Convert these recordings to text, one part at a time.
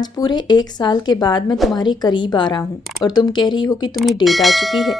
आज पूरे 1 साल के बाद मैं तुम्हारे करीब आ रहा हूँ और तुम कह रही हो कि तुम्हें डेट आ चुकी है।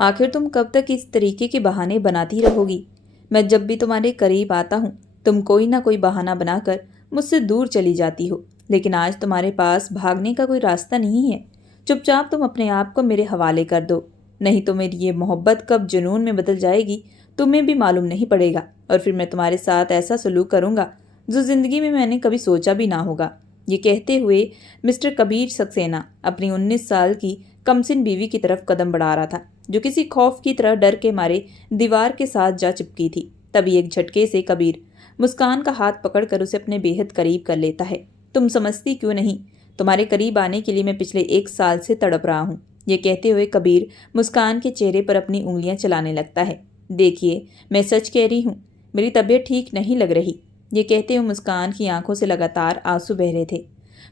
आखिर तुम कब तक इस तरीके के बहाने बनाती रहोगी? मैं जब भी तुम्हारे करीब आता हूँ तुम कोई ना कोई बहाना बनाकर मुझसे दूर चली जाती हो, लेकिन आज तुम्हारे पास भागने का कोई रास्ता नहीं है। चुपचाप तुम अपने आप को मेरे हवाले कर दो, नहीं तो मेरी ये मोहब्बत कब जुनून में बदल जाएगी तुम्हें भी मालूम नहीं पड़ेगा, और फिर मैं तुम्हारे साथ ऐसा सलूक करूँगा जो ज़िंदगी में मैंने कभी सोचा भी ना होगा। ये कहते हुए मिस्टर कबीर सक्सेना अपनी 19 साल की कमसिन बीवी की तरफ कदम बढ़ा रहा था, जो किसी खौफ की तरह डर के मारे दीवार के साथ जा चिपकी थी। तभी एक झटके से कबीर मुस्कान का हाथ पकड़कर उसे अपने बेहद करीब कर लेता है। तुम समझती क्यों नहीं, तुम्हारे करीब आने के लिए मैं पिछले 1 साल से तड़प रहा हूँ। ये कहते हुए कबीर मुस्कान के चेहरे पर अपनी उंगलियां चलाने लगता है। देखिए, मैं सच कह रही हूँ, मेरी तबीयत ठीक नहीं लग रही। ये कहते हुए मुस्कान की आंखों से लगातार आंसू बह रहे थे।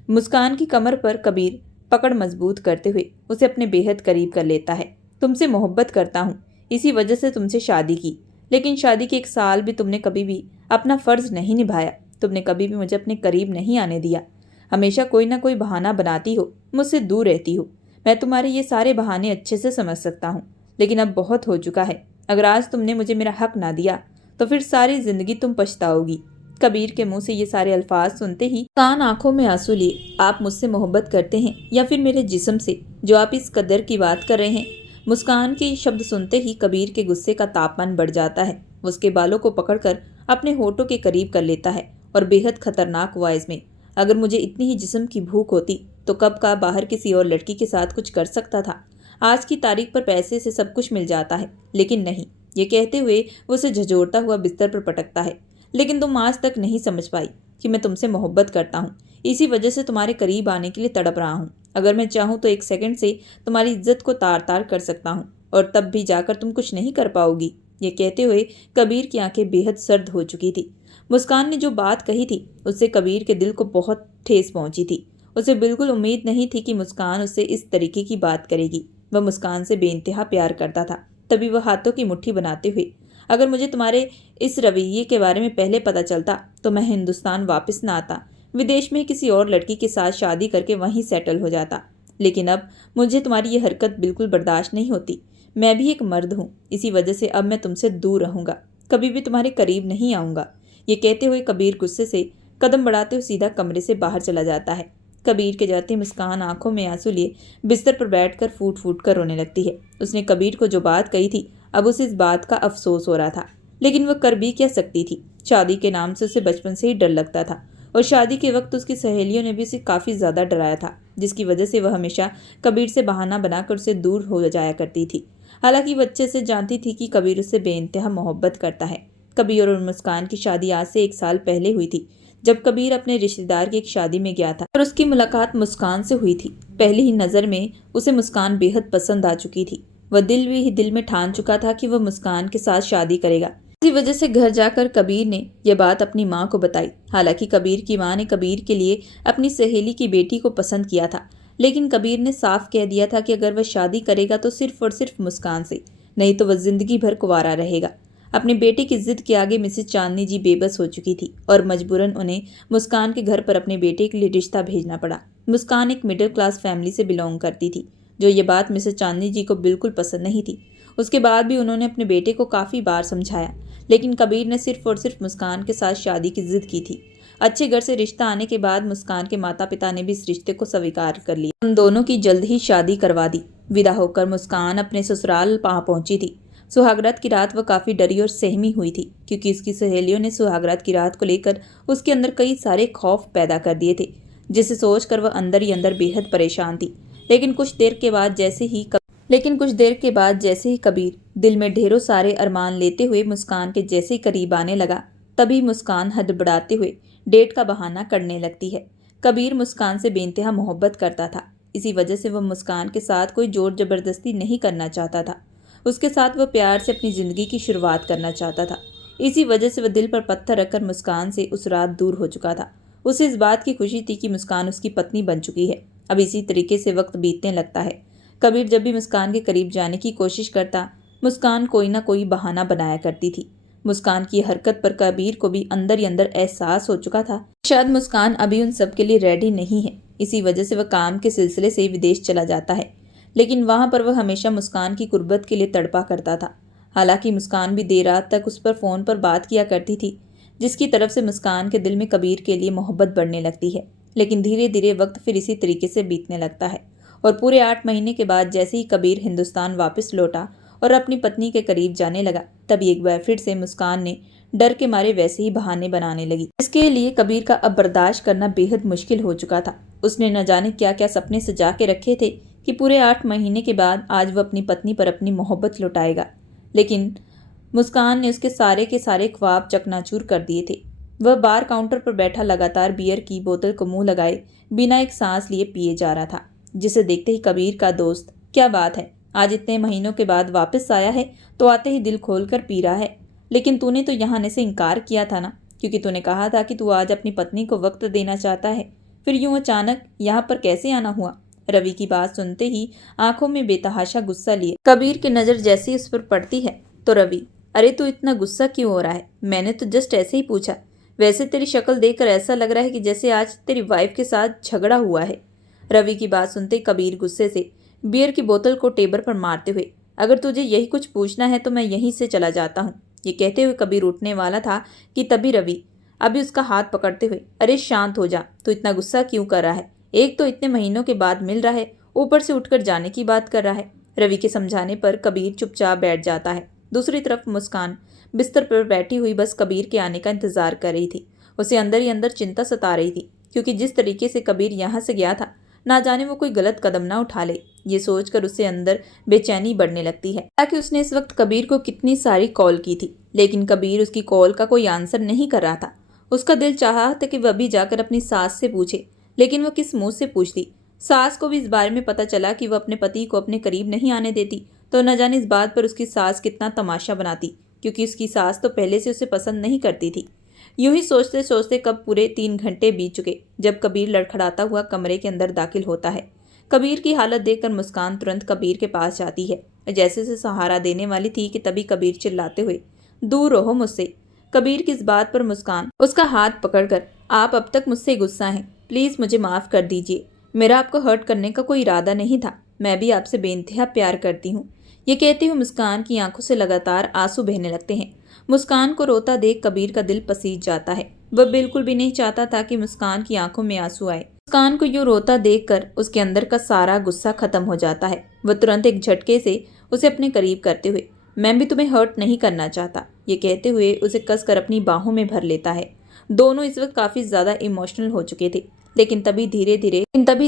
मुस्कान की कमर पर कबीर पकड़ मजबूत करते हुए उसे अपने बेहद करीब कर लेता है। तुमसे मोहब्बत करता हूँ, इसी वजह से तुमसे शादी की, लेकिन शादी के 1 साल भी तुमने कभी भी अपना फर्ज नहीं निभाया। तुमने कभी भी मुझे अपने करीब नहीं आने दिया। हमेशा कोई ना कोई बहाना बनाती हो, मुझसे दूर रहती हो। मैं तुम्हारे ये सारे बहाने अच्छे से समझ सकता हूँ, लेकिन अब बहुत हो चुका है। अगर आज तुमने मुझे मेरा हक ना दिया तो फिर सारी जिंदगी तुम पछताओगी। कबीर के मुंह से ये सारे अल्फाज सुनते ही कान आंखों में आंसू लिए, आप मुझसे मोहब्बत करते हैं या फिर मेरे जिस्म से, जो आप इस कदर की बात कर रहे हैं? मुस्कान के शब्द सुनते ही कबीर के गुस्से का तापमान बढ़ जाता है। उसके बालों को पकड़कर अपने होठों के करीब कर लेता है और बेहद खतरनाक वॉइस में, अगर मुझे इतनी ही जिस्म की भूख होती तो कब का बाहर किसी और लड़की के साथ कुछ कर सकता था। आज की तारीख पर पैसे से सब कुछ मिल जाता है, लेकिन नहीं। ये कहते हुए वो उसे झंझोड़ता हुआ बिस्तर पर पटकता है। लेकिन तुम आज तक नहीं समझ पाई कि मैं तुमसे मोहब्बत करता हूँ, इसी वजह से तुम्हारे करीब आने के लिए तड़प रहा हूँ। अगर मैं चाहूँ तो 1 सेकंड से तुम्हारी इज्जत को तार तार कर सकता हूँ, और तब भी जाकर तुम कुछ नहीं कर पाओगी। ये कहते हुए कबीर की आंखें बेहद सर्द हो चुकी थी। मुस्कान ने जो बात कही थी उससे कबीर के दिल को बहुत ठेस पहुंची थी। उसे बिल्कुल उम्मीद नहीं थी कि मुस्कान उससे इस तरीके की बात करेगी। वह मुस्कान से बेइंतहा प्यार करता था। तभी वह हाथों की मुट्ठी बनाते हुए, अगर मुझे तुम्हारे इस रवैये के बारे में पहले पता चलता तो मैं हिंदुस्तान वापस ना आता, विदेश में किसी और लड़की के साथ शादी करके वहीं सेटल हो जाता। लेकिन अब मुझे तुम्हारी ये हरकत बिल्कुल बर्दाश्त नहीं होती। मैं भी एक मर्द हूँ, इसी वजह से अब मैं तुमसे दूर रहूंगा, कभी भी तुम्हारे करीब नहीं आऊँगा। ये कहते हुए कबीर गुस्से से कदम बढ़ाते हुए सीधा कमरे से बाहर चला जाता है। कबीर के जाते मुस्कान आंखों में आंसू लिए बिस्तर पर बैठकर फूट फूट कर रोने लगती है। उसने कबीर को जो बात कही थी अब उसे इस बात का अफसोस हो रहा था, लेकिन वह कर भी क्या सकती थी। शादी के नाम से उसे बचपन से ही डर लगता था, और शादी के वक्त उसकी सहेलियों ने भी उसे काफ़ी ज़्यादा डराया था, जिसकी वजह से वह हमेशा कबीर से बहाना बनाकर उससे दूर हो जाया करती थी। हालांकि वह अच्छे से जानती थी कि कबीर उससे बेइंतहा मोहब्बत करता है। कबीर और मुस्कान की शादी आज से 1 साल पहले हुई थी, जब कबीर अपने रिश्तेदार की एक शादी में गया था और उसकी मुलाकात मुस्कान से हुई थी। पहली ही नज़र में उसे मुस्कान बेहद पसंद आ चुकी थी। वह दिल में ठान चुका था कि वह मुस्कान के साथ शादी करेगा। इसी वजह से घर जाकर कबीर ने यह बात अपनी माँ को बताई। हालांकि कबीर की माँ ने कबीर के लिए अपनी सहेली की बेटी को पसंद किया था, लेकिन कबीर ने साफ कह दिया था कि अगर वह शादी करेगा तो सिर्फ और सिर्फ मुस्कान से, नहीं तो वह जिंदगी भर कुंवारा रहेगा। अपने बेटे की जिद के आगे मिसेस चांदनी जी बेबस हो चुकी थी और मजबूरन उन्हें मुस्कान के घर पर अपने बेटे के लिए रिश्ता भेजना पड़ा। मुस्कान एक मिडिल क्लास फैमिली से बिलोंग करती थी, जो ये बात मिसेस चांदनी जी को बिल्कुल पसंद नहीं थी। उसके बाद भी उन्होंने अपने बेटे को काफ़ी बार समझाया, लेकिन कबीर ने सिर्फ और सिर्फ मुस्कान के साथ शादी की जिद की थी। अच्छे घर से रिश्ता आने के बाद मुस्कान के माता पिता ने भी इस रिश्ते को स्वीकार कर लिया। उन दोनों की जल्द ही शादी करवा दी। विदा होकर मुस्कान अपने ससुराल पहुंची थी। सुहागरात की रात वह काफ़ी डरी और सहमी हुई थी, क्योंकि उसकी सहेलियों ने सुहागरात की रात को लेकर उसके अंदर कई सारे खौफ पैदा कर दिए थे, जिसे सोचकर वह अंदर ही अंदर बेहद परेशान थी। लेकिन कुछ देर के बाद जैसे ही कबीर दिल में ढेरों सारे अरमान लेते हुए मुस्कान के जैसे करीब आने लगा, तभी मुस्कान हड़बड़ाते हुए डेट का बहाना करने लगती है। कबीर मुस्कान से बेइंतहा मोहब्बत करता था, इसी वजह से वह मुस्कान के साथ कोई जोर जबरदस्ती नहीं करना चाहता था। उसके साथ वह प्यार से अपनी ज़िंदगी की शुरुआत करना चाहता था। इसी वजह से वह दिल पर पत्थर रखकर मुस्कान से उस रात दूर हो चुका था। उसे इस बात की खुशी थी कि मुस्कान उसकी पत्नी बन चुकी है। अब इसी तरीके से वक्त बीतने लगता है। कबीर जब भी मुस्कान के करीब जाने की कोशिश करता, मुस्कान कोई ना कोई बहाना बनाया करती थी। मुस्कान की हरकत पर कबीर को भी अंदर ही अंदर एहसास हो चुका था शायद मुस्कान अभी उन सब के लिए रेडी नहीं है। इसी वजह से वह काम के सिलसिले से विदेश चला जाता है, लेकिन वहां पर वह हमेशा मुस्कान की कुर्बत के लिए तड़पा करता था। हालांकि मुस्कान भी देर रात तक उस पर फ़ोन पर बात किया करती थी, जिसकी तरफ से मुस्कान के दिल में कबीर के लिए मोहब्बत बढ़ने लगती है। लेकिन धीरे धीरे वक्त फिर इसी तरीके से बीतने लगता है और पूरे 8 महीने के बाद जैसे ही कबीर हिंदुस्तान वापस लौटा और अपनी पत्नी के करीब जाने लगा, तभी एक बार फिर से मुस्कान ने डर के मारे वैसे ही बहाने बनाने लगी। इसके लिए कबीर का अब बर्दाश्त करना बेहद मुश्किल हो चुका था। उसने न जाने क्या क्या सपने सजा के रखे थे कि पूरे 8 महीने के बाद आज वह अपनी पत्नी पर अपनी मोहब्बत लुटाएगा, लेकिन मुस्कान ने उसके सारे के सारे ख्वाब चकनाचूर कर दिए थे। वह बार काउंटर पर बैठा लगातार बियर की बोतल को मुंह लगाए बिना एक सांस लिए पिए जा रहा था, जिसे देखते ही कबीर का दोस्त, क्या बात है, आज इतने महीनों के बाद वापस आया है तो आते ही दिल खोल कर पी रहा है। लेकिन तूने तो यहाँ आने से इनकार किया था ना, क्योंकि तूने कहा था कि तू आज अपनी पत्नी को वक्त देना चाहता है, फिर यूं अचानक यहाँ पर कैसे आना हुआ। रवि की बात सुनते ही आंखों में बेतहाशा गुस्सा लिए कबीर की नज़र जैसे उस पर पड़ती है तो रवि, अरे तू इतना गुस्सा क्यों हो रहा है, मैंने तो जस्ट ऐसे ही पूछा। वैसे तेरी शक्ल देखकर ऐसा लग रहा है कि जैसे आज तेरी वाइफ के साथ झगड़ा हुआ है। रवि की बात सुनते कबीर गुस्से से बियर की बोतल को टेबल पर मारते हुए, अगर तुझे यही कुछ पूछना है तो मैं यहीं से चला जाता हूँ। ये कहते हुए कबीर उठने वाला था कि तभी रवि अभी उसका हाथ पकड़ते हुए, अरे शांत हो जा, तू इतना गुस्सा क्यों कर रहा है, एक तो इतने महीनों के बाद मिल रहा है, ऊपर से उठकर जाने की बात कर रहा है। रवि के समझाने पर कबीर चुपचाप बैठ जाता है। दूसरी तरफ मुस्कान बिस्तर पर बैठी हुई बस कबीर के आने का इंतजार कर रही थी। उसे अंदर ही अंदर चिंता सता रही थी, क्योंकि जिस तरीके से कबीर यहाँ से गया था, ना जाने वो कोई गलत कदम ना उठा ले। ये सोचकर उसे अंदर बेचैनी बढ़ने लगती है। ताकि उसने इस वक्त कबीर को कितनी सारी कॉल की थी, लेकिन कबीर उसकी कॉल का कोई आंसर नहीं कर रहा था। उसका दिल चाहा था कि वह भी जाकर अपनी सास से पूछे, लेकिन वह किस मुंह से पूछती। सास को भी इस बारे में पता चला कि वह अपने पति को अपने करीब नहीं आने देती तो न जाने इस बात पर उसकी सास कितना तमाशा बनाती, क्योंकि उसकी सास तो पहले से उसे पसंद नहीं करती थी। यूं ही सोचते सोचते कब पूरे 3 घंटे बीत चुके जब कबीर लड़खड़ाता हुआ कमरे के अंदर दाखिल होता है। कबीर की हालत देखकर मुस्कान तुरंत कबीर के पास जाती है, जैसे से सहारा देने वाली थी कि तभी कबीर चिल्लाते हुए, दूर रहो मुझसे। कबीर की इस बात पर मुस्कान उसका हाथ पकड़कर, आप अब तक मुझसे गुस्सा हैं, प्लीज़ मुझे माफ़ कर दीजिए, मेरा आपको हर्ट करने का कोई इरादा नहीं था, मैं भी आपसे बेइंतहा प्यार करती हूँ। ये कहते हुए मुस्कान की आंखों से लगातार आंसू बहने लगते हैं। मुस्कान को रोता देख कबीर का दिल पसीज जाता है। वह बिल्कुल भी नहीं चाहता था कि मुस्कान की आंखों में आंसू आए। मुस्कान को यूं रोता देखकर उसके अंदर का सारा गुस्सा खत्म हो जाता है। वह तुरंत एक झटके से उसे अपने करीब करते हुए, मैं भी तुम्हें हर्ट नहीं करना चाहता, ये कहते हुए उसे कसकर अपनी बाहों में भर लेता है। दोनों इस वक्त काफी ज्यादा इमोशनल हो चुके थे, लेकिन तभी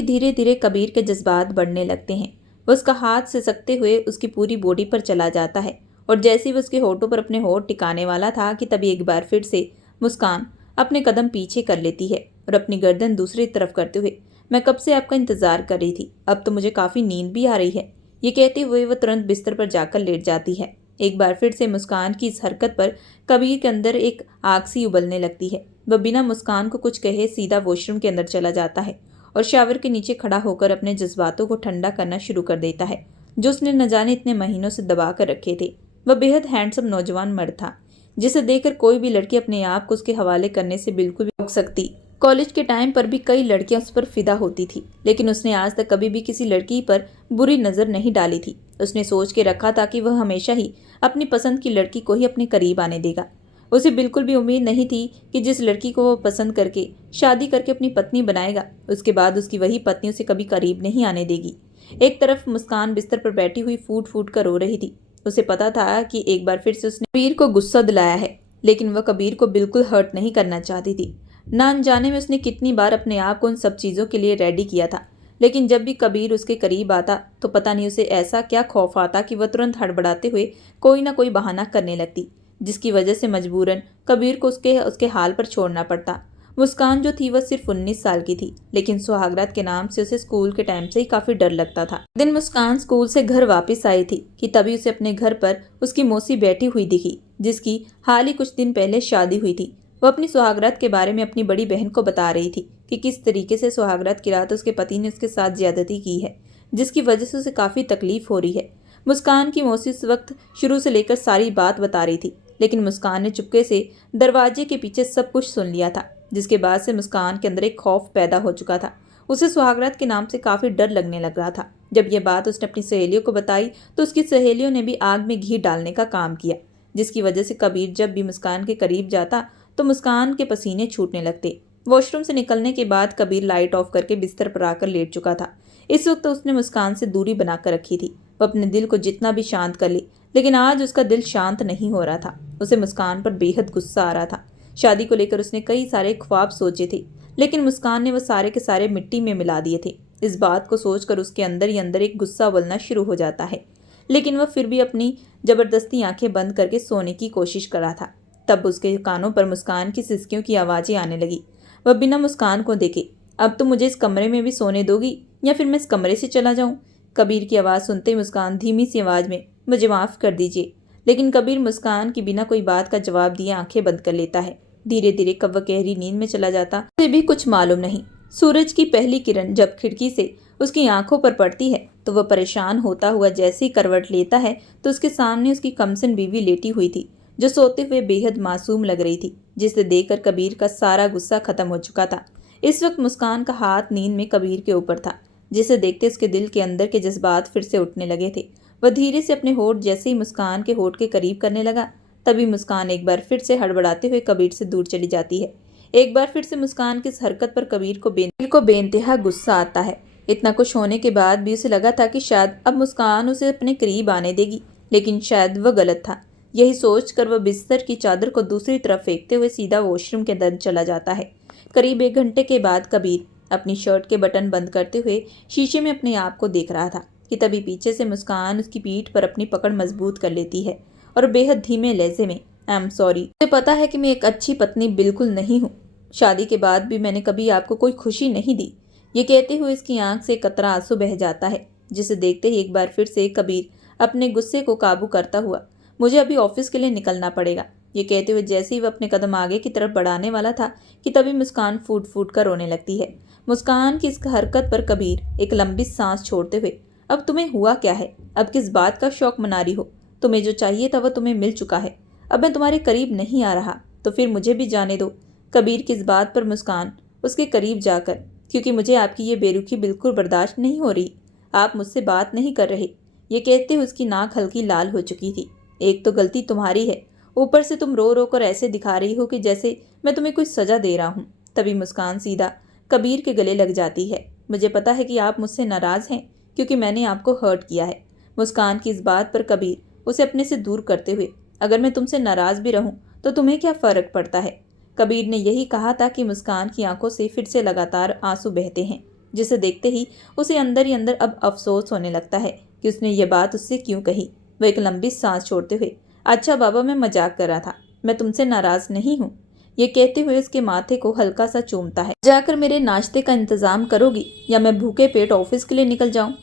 धीरे धीरे कबीर के जज्बात बढ़ने लगते हैं। वह उसका हाथ सिसकते हुए उसकी पूरी बॉडी पर चला जाता है और जैसे ही वह उसके होठों पर अपने होठ टिकाने वाला था कि तभी एक बार फिर से मुस्कान अपने कदम पीछे कर लेती है और अपनी गर्दन दूसरी तरफ करते हुए, मैं कब से आपका इंतजार कर रही थी, अब तो मुझे काफी नींद भी आ रही है, ये कहते हुए वह तुरंत बिस्तर पर जाकर लेट जाती है। एक बार फिर से मुस्कान की इस हरकत पर कबीर के अंदर एक आग सी उबलने लगती है। वह बिना मुस्कान को कुछ कहे सीधा वॉशरूम के अंदर चला जाता है और शावर के नीचे खड़ा होकर अपने जज्बातों को ठंडा करना शुरू कर देता है, जो उसने न जाने इतने महीनों से दबा कर रखे थे। वह बेहद हैंडसम नौजवान मर्द था, जिसे देखकर कोई भी लड़की अपने आप को उसके हवाले करने से बिल्कुल भी रोक सकती। कॉलेज के टाइम पर भी कई लड़कियां उस पर फिदा होती थी, लेकिन उसने आज तक कभी भी किसी लड़की पर बुरी नज़र नहीं डाली थी। उसने सोच के रखा था कि वह हमेशा ही अपनी पसंद की लड़की को ही अपने करीब आने देगा। उसे बिल्कुल भी उम्मीद नहीं थी कि जिस लड़की को वो पसंद करके शादी करके अपनी पत्नी बनाएगा, उसके बाद उसकी वही पत्नी उसे कभी करीब नहीं आने देगी। एक तरफ मुस्कान बिस्तर पर बैठी हुई फूट फूट कर रो रही थी। उसे पता था कि एक बार फिर से उसने कबीर को गुस्सा दिलाया है, लेकिन वह कबीर को बिल्कुल हर्ट नहीं करना चाहती थी। ना अनजाने में उसने कितनी बार अपने आप को उन सब चीज़ों के लिए रेडी किया था, लेकिन जब भी कबीर उसके करीब आता तो पता नहीं उसे ऐसा क्या खौफ आता कि वह तुरंत हड़बड़ाते हुए कोई ना कोई बहाना करने लगती, जिसकी वजह से मजबूरन कबीर को उसके हाल पर छोड़ना पड़ता। मुस्कान जो थी वह सिर्फ 19 साल की थी, लेकिन सुहागरात के नाम से उसे स्कूल के टाइम से ही काफी डर लगता था। दिन मुस्कान स्कूल से घर वापस आई थी कि तभी उसे अपने घर पर उसकी मौसी बैठी हुई दिखी, जिसकी हाल ही कुछ दिन पहले शादी हुई थी। वह अपनी सुहागरात के बारे में अपनी बड़ी बहन को बता रही थी कि किस तरीके से सुहागरात की रात उसके पति ने उसके साथ ज्यादती की है, जिसकी वजह से उसे काफी तकलीफ हो रही है। मुस्कान की मौसी उस वक्त शुरू से लेकर सारी बात बता रही थी, लेकिन मुस्कान ने चुपके से दरवाजे के पीछे सब कुछ सुन लिया था, जिसके बाद से मुस्कान के अंदर एक खौफ पैदा हो चुका था। उसे सुहागरात के नाम से काफ़ी डर लगने लग रहा था। जब यह बात उसने अपनी सहेलियों को बताई तो उसकी सहेलियों ने भी आग में घी डालने का काम किया, जिसकी वजह से कबीर जब भी मुस्कान के करीब जाता तो मुस्कान के पसीने छूटने लगते। वॉशरूम से निकलने के बाद कबीर लाइट ऑफ करके बिस्तर पर आकर लेट चुका था। इस वक्त उसने मुस्कान से दूरी बनाकर रखी थी। वह अपने दिल को जितना भी शांत कर ले, लेकिन आज उसका दिल शांत नहीं हो रहा था। उसे मुस्कान पर बेहद गुस्सा आ रहा था। शादी को लेकर उसने कई सारे ख्वाब सोचे थे, लेकिन मुस्कान ने वह सारे के सारे मिट्टी में मिला दिए थे। इस बात को सोचकर उसके अंदर ही अंदर एक गुस्सा उबलना शुरू हो जाता है, लेकिन वह फिर भी अपनी जबरदस्ती आंखें बंद करके सोने की कोशिश कर रहा था। तब उसके कानों पर मुस्कान की सिसकियों की आवाज़ें आने लगी। वह बिना मुस्कान को देखे, अब तुम मुझे इस कमरे में भी सोने दोगी या फिर मैं इस कमरे से चला जाऊं? कबीर की आवाज़ सुनते ही मुस्कान धीमी सी आवाज़ में, मुझे माफ़ कर दीजिए। लेकिन कबीर मुस्कान की बिना कोई बात का जवाब दिए आंखें बंद कर लेता है। धीरे धीरे कब वह गहरी नींद में चला जाता उसे भी कुछ मालूम नहीं। सूरज की पहली किरण जब खिड़की से उसकी आंखों पर पड़ती है तो वह परेशान होता हुआ जैसे ही करवट लेता है तो उसके सामने उसकी कमसिन बीवी लेटी हुई थी, जो सोते हुए बेहद मासूम लग रही थी, जिसे देखकर कबीर का सारा गुस्सा खत्म हो चुका था। इस वक्त मुस्कान का हाथ नींद में कबीर के ऊपर था, जिसे देखते उसके दिल के अंदर के जज्बात फिर से उठने लगे थे। वह धीरे से अपने होठ जैसे ही मुस्कान के होठ के करीब करने लगा, तभी मुस्कान एक बार फिर से हड़बड़ाते हुए कबीर से दूर चली जाती है। एक बार फिर से मुस्कान की इस हरकत पर कबीर को बेइंतहा गुस्सा आता है। इतना कुछ होने के बाद भी उसे लगा था कि शायद अब मुस्कान उसे अपने करीब आने देगी, लेकिन शायद वह गलत था। यही सोचकर वह बिस्तर की चादर को दूसरी तरफ फेंकते हुए सीधा वॉशरूम के अंदर चला जाता है। करीब 1 घंटे के बाद कबीर अपनी शर्ट के बटन बंद करते हुए शीशे में अपने आप को देख रहा था कि तभी पीछे से मुस्कान उसकी पीठ पर अपनी पकड़ मजबूत कर लेती है और बेहद धीमे लहजे में, आई एम सॉरी, मुझे पता है कि मैं एक अच्छी पत्नी बिल्कुल नहीं हूँ। शादी के बाद भी मैंने कभी आपको कोई खुशी नहीं दी। ये कहते हुए इसकी आंख से कतरा आंसू बह जाता है, जिसे देखते ही एक बार फिर से कबीर अपने गुस्से को काबू करता हुआ, मुझे अभी ऑफिस के लिए निकलना पड़ेगा, ये कहते हुए जैसे ही वह अपने कदम आगे की तरफ बढ़ाने वाला था कि तभी मुस्कान फूट फूट कर रोने लगती है। मुस्कान की इस हरकत पर कबीर एक लंबी सांस छोड़ते हुए, अब तुम्हें हुआ क्या है? अब किस बात का शौक मना रही हो? तुम्हें जो चाहिए था वह तुम्हें मिल चुका है। अब मैं तुम्हारे करीब नहीं आ रहा, तो फिर मुझे भी जाने दो। कबीर की इस बात पर मुस्कान उसके करीब जाकर, क्योंकि मुझे आपकी ये बेरुखी बिल्कुल बर्दाश्त नहीं हो रही, आप मुझसे बात नहीं कर रहे, ये कहते हुए उसकी नाक हल्की लाल हो चुकी थी। एक तो गलती तुम्हारी है, ऊपर से तुम रो रो कर ऐसे दिखा रही हो कि जैसे मैं तुम्हें कोई सजा दे रहा हूँ। तभी मुस्कान सीधा कबीर के गले लग जाती है। मुझे पता है कि आप मुझसे नाराज़ हैं क्योंकि मैंने आपको हर्ट किया है। मुस्कान की इस बात पर कबीर उसे अपने से दूर करते हुए, अगर मैं तुमसे नाराज़ भी रहूं तो तुम्हें क्या फ़र्क पड़ता है? कबीर ने यही कहा था कि मुस्कान की आंखों से फिर से लगातार आंसू बहते हैं, जिसे देखते ही उसे अंदर ही अंदर अब अफसोस होने लगता है कि उसने ये बात उससे क्यों कही। वह एक लंबी सांस छोड़ते हुए, अच्छा बाबा, मैं मजाक कर रहा था, मैं तुमसे नाराज़ नहीं हूँ, ये कहते हुए उसके माथे को हल्का सा चूमता है। जाकर मेरे नाश्ते का इंतज़ाम करोगी या मैं भूखे पेट ऑफिस के लिए निकल जाऊँ?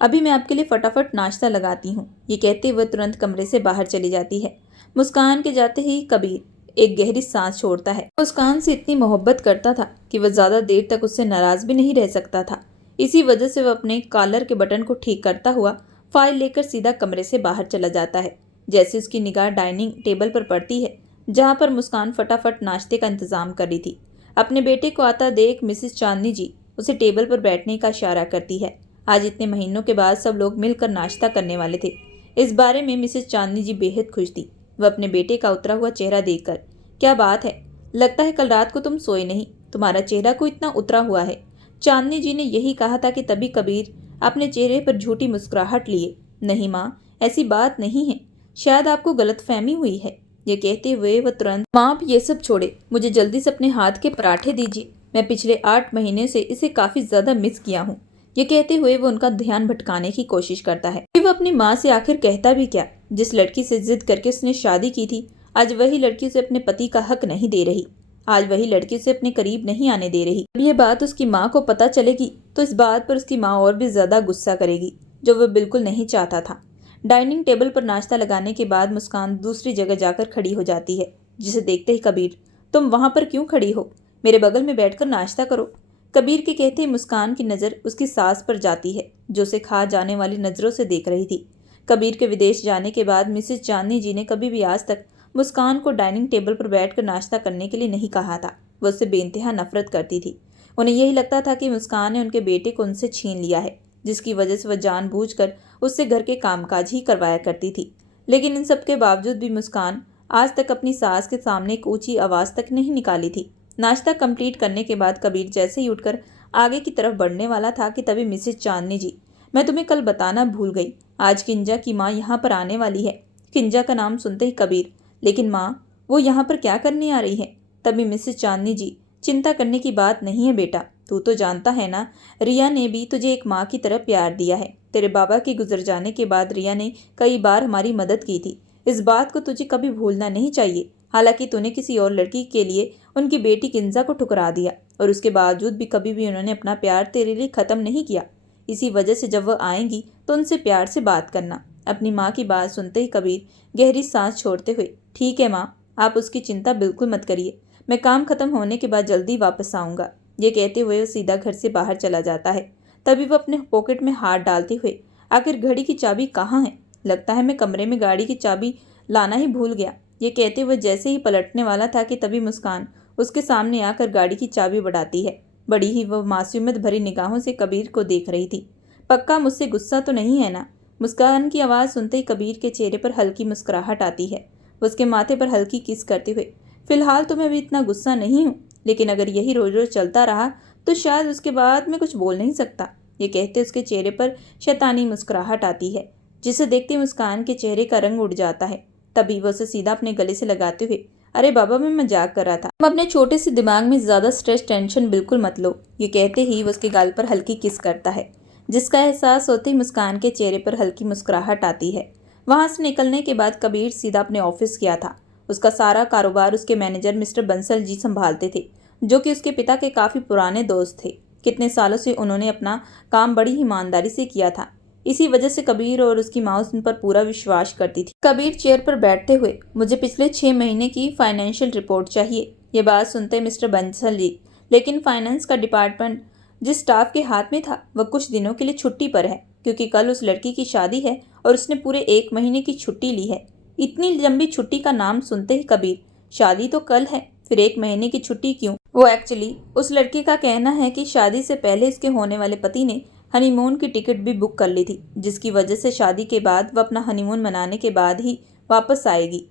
अभी मैं आपके लिए फटाफट नाश्ता लगाती हूँ, ये कहते हुए तुरंत कमरे से बाहर चली जाती है। मुस्कान के जाते ही कबीर एक गहरी सांस छोड़ता है। मुस्कान से इतनी मोहब्बत करता था कि वह ज़्यादा देर तक उससे नाराज़ भी नहीं रह सकता था। इसी वजह से वह अपने कॉलर के बटन को ठीक करता हुआ फाइल लेकर सीधा कमरे से बाहर चला जाता है। जैसे उसकी निगाह डाइनिंग टेबल पर पड़ती है, जहाँ पर मुस्कान फटाफट नाश्ते का इंतज़ाम कर रही थी। अपने बेटे को आता देख मिसेस चांदनी जी उसे टेबल पर बैठने का इशारा करती है। आज इतने महीनों के बाद सब लोग मिलकर नाश्ता करने वाले थे। इस बारे में मिसेस चांदनी जी बेहद खुश थी। वह अपने बेटे का उतरा हुआ चेहरा देखकर, क्या बात है, लगता है कल रात को तुम सोए नहीं, तुम्हारा चेहरा को इतना उतरा हुआ है। चांदनी जी ने यही कहा था कि तभी कबीर अपने चेहरे पर झूठी मुस्कुराहट लिए, नहीं माँ, ऐसी बात नहीं है, शायद आपको गलतफहमी हुई है। ये कहते हुए वह तुरंत, माँ आप ये सब छोड़े, मुझे जल्दी से अपने हाथ के पराठे दीजिए, मैं पिछले 8 महीने से इसे काफ़ी ज़्यादा मिस किया हूँ। ये कहते हुए वो उनका ध्यान भटकाने की कोशिश करता है कि वह अपनी माँ से आखिर कहता भी क्या। जिस लड़की से जिद करके उसने शादी की थी, आज वही लड़की उसे अपने पति का हक नहीं दे रही, आज वही लड़की उसे अपने करीब नहीं आने दे रही। अब यह बात उसकी माँ को पता चलेगी तो इस बात पर उसकी माँ और भी ज़्यादा गुस्सा करेगी, जो वह बिल्कुल नहीं चाहता था। डाइनिंग टेबल पर नाश्ता लगाने के बाद मुस्कान दूसरी जगह जाकर खड़ी हो जाती है, जिसे देखते ही कबीर, तुम वहाँ पर क्यों खड़ी हो, मेरे बगल में बैठकर नाश्ता करो। कबीर के कहते ही मुस्कान की नज़र उसकी सास पर जाती है, जो उसे खा जाने वाली नज़रों से देख रही थी। कबीर के विदेश जाने के बाद मिसेस चांदनी जी ने कभी भी आज तक मुस्कान को डाइनिंग टेबल पर बैठकर नाश्ता करने के लिए नहीं कहा था। वो उससे बेइंतहा नफरत करती थी। उन्हें यही लगता था कि मुस्कान ने उनके बेटे को उनसे छीन लिया है, जिसकी वजह से वह जानबूझकर उससे घर के कामकाज ही करवाया करती थी। लेकिन इन सब के बावजूद भी मुस्कान आज तक अपनी सास के सामने एक ऊंची आवाज तक नहीं निकाली थी। नाश्ता कंप्लीट करने के बाद कबीर जैसे ही उठकर आगे की तरफ बढ़ने वाला था कि तभी मिसेज चांदनी जी, मैं तुम्हें कल बताना भूल गई, आज किंजा की माँ यहाँ पर आने वाली है। किंजा का नाम सुनते ही कबीर, लेकिन माँ वो यहाँ पर क्या करने आ रही है? तभी मिसेज चांदनी जी, चिंता करने की बात नहीं है बेटा, तू तो जानता है ना, रिया ने भी तुझे एक माँ की तरह प्यार दिया है। तेरे बाबा के गुजर जाने के बाद रिया ने कई बार हमारी मदद की थी। इस बात को तुझे कभी भूलना नहीं चाहिए। हालांकि तूने किसी और लड़की के लिए उनकी बेटी किंजा को ठुकरा दिया और उसके बावजूद भी कभी भी उन्होंने अपना प्यार तेरे लिए खत्म नहीं किया। इसी वजह से जब वह आएंगी तो उनसे प्यार से बात करना। अपनी माँ की बात सुनते ही कबीर गहरी सांस छोड़ते हुए, ठीक है माँ, आप उसकी चिंता बिल्कुल मत करिए, मैं काम खत्म होने के बाद जल्दी वापस आऊँगा। ये कहते हुए वो सीधा घर से बाहर चला जाता है। तभी वो अपने पॉकेट में हाथ डालते हुए, आखिर घड़ी की चाबी कहाँ है? लगता है मैं कमरे में गाड़ी की चाबी लाना ही भूल गया। ये कहते हुए जैसे ही पलटने वाला था कि तभी मुस्कान उसके सामने आकर गाड़ी की चाबी बढ़ाती है। बड़ी ही वह मासूमियत भरी निगाहों से कबीर को देख रही थी। पक्का मुझसे गुस्सा तो नहीं है ना? मुस्कान की आवाज़ सुनते ही कबीर के चेहरे पर हल्की मुस्कुराहट आती है। उसके माथे पर हल्की किस करते हुए, फिलहाल तो मैं भी इतना गुस्सा नहीं हूँ, लेकिन अगर यही रोज रोज चलता रहा तो शायद उसके बाद मैं कुछ बोल नहीं सकता। ये कहते उसके चेहरे पर शैतानी मुस्कुराहट आती है, जिसे देखते मुस्कान के चेहरे का रंग उड़ जाता है। तभी वह उसे सीधा अपने गले से लगाते हुए, अरे बाबा मैं मजाक कर रहा था, तुम अपने छोटे से दिमाग में ज्यादा स्ट्रेस टेंशन बिल्कुल मत लो। ये कहते ही वो उसके गाल पर हल्की किस करता है, जिसका एहसास होते ही मुस्कान के चेहरे पर हल्की मुस्कुराहट आती है। वहां से निकलने के बाद कबीर सीधा अपने ऑफिस गया था। उसका सारा कारोबार उसके मैनेजर मिस्टर बंसल जी संभालते थे, जो कि उसके पिता के काफी पुराने दोस्त थे। कितने सालों से उन्होंने अपना काम बड़ी ईमानदारी से किया था। इसी वजह से कबीर और उसकी माँ उन पर पूरा विश्वास करती थी। कबीर चेयर पर बैठते हुए, मुझे पिछले 6 महीने की फाइनेंशियल रिपोर्ट चाहिए। ये बात सुनते मिस्टर बंसल जी, लेकिन फाइनेंस का डिपार्टमेंट जिस स्टाफ के हाथ में था वह कुछ दिनों के लिए छुट्टी पर है, क्योंकि कल उस लड़की की शादी है और उसने पूरे 1 महीने की छुट्टी ली है। इतनी लंबी छुट्टी का नाम सुनते ही कबीर, शादी तो कल है, फिर 1 महीने की छुट्टी क्यों? वो एक्चुअली उस लड़की का कहना है कि शादी से पहले इसके होने वाले पति ने हनीमून की टिकट भी बुक कर ली थी, जिसकी वजह से शादी के बाद वह अपना हनीमून मनाने के बाद ही वापस आएगी।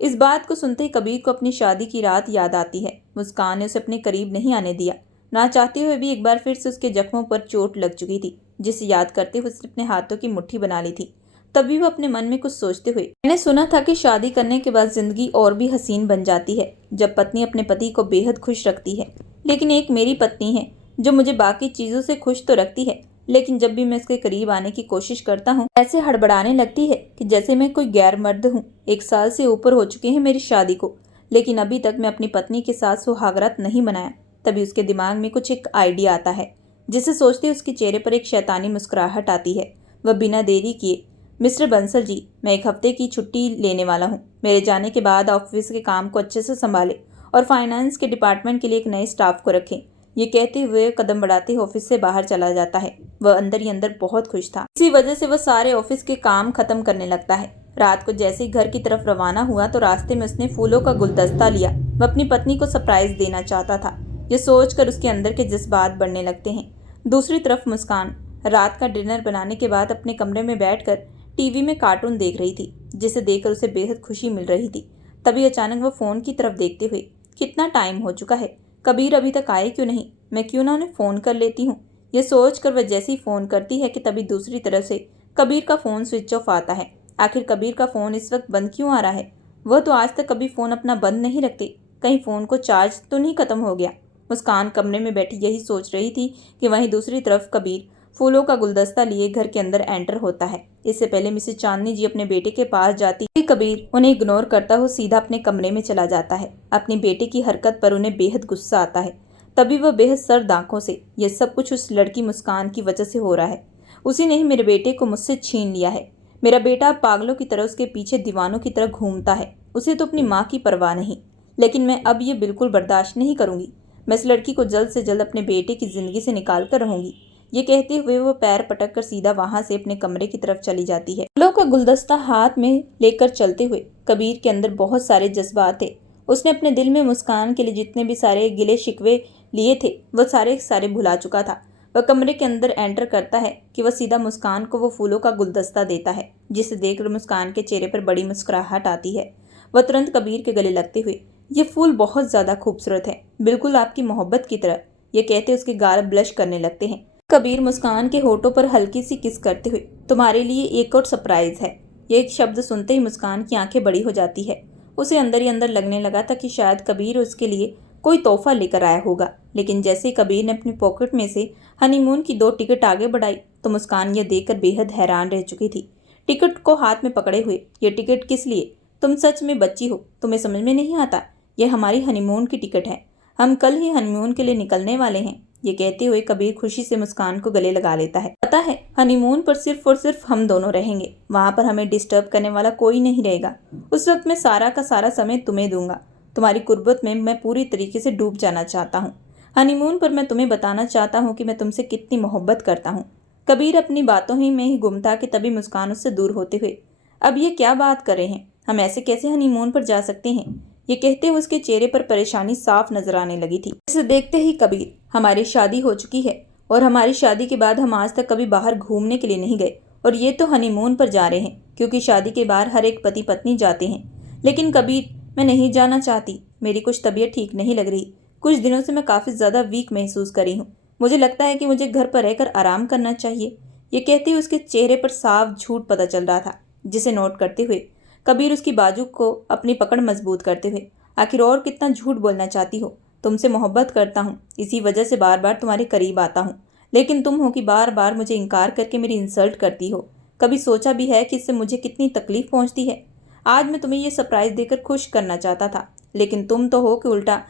इस बात को सुनते ही कबीर को अपनी शादी की रात याद आती है। मुस्कान ने उसे अपने करीब नहीं आने दिया, ना चाहते हुए भी। एक बार फिर से उसके जख्मों पर चोट लग चुकी थी, जिसे याद करते हुए उसने अपने हाथों की मुट्ठी बना ली थी। तभी वो अपने मन में कुछ सोचते हुए, मैंने सुना था कि शादी करने के बाद जिंदगी और भी हसीन बन जाती है जब पत्नी अपने पति को बेहद खुश रखती है। लेकिन एक मेरी पत्नी है जो मुझे बाकी चीजों से खुश तो रखती है, लेकिन जब भी मैं इसके करीब आने की कोशिश करता हूँ ऐसे हड़बड़ाने लगती है कि जैसे मैं कोई गैर मर्द हूँ। 1 साल से ऊपर हो चुके हैं मेरी शादी को, लेकिन अभी तक मैं अपनी पत्नी के साथ सुहागरात नहीं मनाया। तभी उसके दिमाग में कुछ एक आइडिया आता है, जिसे सोचते उसके चेहरे पर एक शैतानी मुस्कुराहट आती है। वह बिना देरी किए, मिस्टर बंसल जी, मैं 1 हफ्ते की छुट्टी लेने वाला हूँ। मेरे जाने के बाद ऑफिस के काम को अच्छे से संभाले और फाइनेंस के डिपार्टमेंट के लिए एक नए स्टाफ को रखें। ये कहते हुए कदम बढ़ाते ऑफिस से बाहर चला जाता है। वह अंदर ही अंदर बहुत खुश था। इसी वजह से वह सारे ऑफिस के काम खत्म करने लगता है। रात को जैसे ही घर की तरफ रवाना हुआ तो रास्ते में उसने फूलों का गुलदस्ता लिया। वह अपनी पत्नी को सरप्राइज देना चाहता था। ये सोचकर उसके अंदर के जज्बात बढ़ने लगते हैं। दूसरी तरफ मुस्कान रात का डिनर बनाने के बाद अपने कमरे में बैठकर टीवी में कार्टून देख रही थी, जिसे देखकर उसे बेहद खुशी मिल रही थी। तभी अचानक वह फोन की तरफ देखते हुए, कितना टाइम हो चुका है, कबीर अभी तक आए क्यों नहीं, मैं क्यों ना उन्हें फ़ोन कर लेती हूँ। ये सोचकर वह जैसे ही फ़ोन करती है कि तभी दूसरी तरफ से कबीर का फ़ोन स्विच ऑफ आता है। आखिर कबीर का फ़ोन इस वक्त बंद क्यों आ रहा है? वह तो आज तक कभी फ़ोन अपना बंद नहीं रखते, कहीं फ़ोन को चार्ज तो नहीं खत्म हो गया। मुस्कान कमरे में बैठी यही सोच रही थी कि वहीं दूसरी तरफ कबीर फूलों का गुलदस्ता लिए घर के अंदर एंटर होता है। इससे पहले मिसेज चांदनी जी अपने बेटे के पास जाती है। कबीर उन्हें इग्नोर करता हुआ सीधा अपने कमरे में चला जाता है। अपनी बेटे की हरकत पर उन्हें बेहद गुस्सा आता है। तभी वह बेहद सर्द आंखों से, यह सब कुछ उस लड़की मुस्कान की वजह से हो रहा है। उसी ने ही मेरे बेटे को मुझसे छीन लिया है। मेरा बेटा पागलों की तरह उसके पीछे दीवानों की तरह घूमता है। उसे तो अपनी माँ की परवाह नहीं, लेकिन मैं अब ये बिल्कुल बर्दाश्त नहीं करूंगी। मैं इस लड़की को जल्द से जल्द अपने बेटे की जिंदगी से निकाल कर रहूंगी। ये कहते हुए वो पैर पटक कर सीधा वहां से अपने कमरे की तरफ चली जाती है। फूलों का गुलदस्ता हाथ में लेकर चलते हुए कबीर के अंदर बहुत सारे जज्बात थे। उसने अपने दिल में मुस्कान के लिए जितने भी सारे गिले शिकवे लिए थे वह सारे भुला चुका था। वह कमरे के अंदर एंटर करता है कि वह सीधा मुस्कान को वो फूलों का गुलदस्ता देता है, जिसे देखकर मुस्कान के चेहरे पर बड़ी मुस्कुराहट आती है। वह तुरंत कबीर के गले लगते हुए, ये फूल बहुत ज्यादा खूबसूरत है, बिल्कुल आपकी मोहब्बत की तरह, ये कहते उसके गाल ब्लश करने लगते हैं। कबीर मुस्कान के होठों पर हल्की सी किस करते हुए, तुम्हारे लिए एक और सरप्राइज है। ये एक शब्द सुनते ही मुस्कान की आंखें बड़ी हो जाती है। उसे अंदर ही अंदर लगने लगा था कि शायद कबीर उसके लिए कोई तोहफा लेकर आया होगा, लेकिन जैसे ही कबीर ने अपनी पॉकेट में से हनीमून की 2 टिकट आगे बढ़ाई तो मुस्कान यह देखकर बेहद हैरान रह चुकी थी। टिकट को हाथ में पकड़े हुए, ये टिकट किस लिए? तुम सच में बच्ची हो, तुम्हें समझ में नहीं आता? यह हमारी हनीमून की टिकट है, हम कल ही हनीमून के लिए निकलने वाले हैं। ये कहते हुए कबीर खुशी से मुस्कान को गले लगा लेता है। पता है, हनीमून पर सिर्फ और सिर्फ हम दोनों रहेंगे, वहां पर हमें डिस्टर्ब करने वाला कोई नहीं रहेगा। उस वक्त मैं सारा का सारा समय तुम्हें दूंगा। तुम्हारी कुर्बत में मैं पूरी तरीके से डूब जाना चाहता हूँ। हनीमून पर मैं तुम्हें बताना चाहता हूँ कि मैं तुमसे कितनी मोहब्बत करता हूँ। कबीर अपनी बातों ही में ही गुम था कि तभी मुस्कान उससे दूर होते हुए, अब ये क्या बात कर रहे हैं, हम ऐसे कैसे हनीमून पर जा सकते हैं? ये कहते हुए उसके चेहरे पर परेशानी साफ नजर आने लगी थी। इसे देखते ही कबीर, हमारी शादी हो चुकी है और हमारी शादी के बाद हम आज तक कभी बाहर घूमने के लिए नहीं गए, और ये तो हनीमून पर जा रहे हैं, क्योंकि शादी के बाहर हर एक पति पत्नी जाते हैं। लेकिन कबीर, मैं नहीं जाना चाहती, मेरी कुछ तबीयत ठीक नहीं लग रही। कुछ दिनों से मैं काफी ज्यादा वीक महसूस कर रही हूँ। मुझे लगता है कि मुझे घर पर रहकर आराम करना चाहिए। ये कहते हुए उसके चेहरे पर साफ झूठ पता चल रहा था, जिसे नोट करते हुए कबीर उसकी बाजू को अपनी पकड़ मजबूत करते हुए, आखिर और कितना झूठ बोलना चाहती हो? तुमसे मोहब्बत करता हूँ, इसी वजह से बार बार तुम्हारे करीब आता हूँ, लेकिन तुम हो कि बार बार मुझे इनकार करके मेरी इंसल्ट करती हो। कभी सोचा भी है कि इससे मुझे कितनी तकलीफ पहुंचती है? आज मैं तुम्हें ये सरप्राइज देकर खुश करना चाहता था, लेकिन तुम तो हो कि उल्टा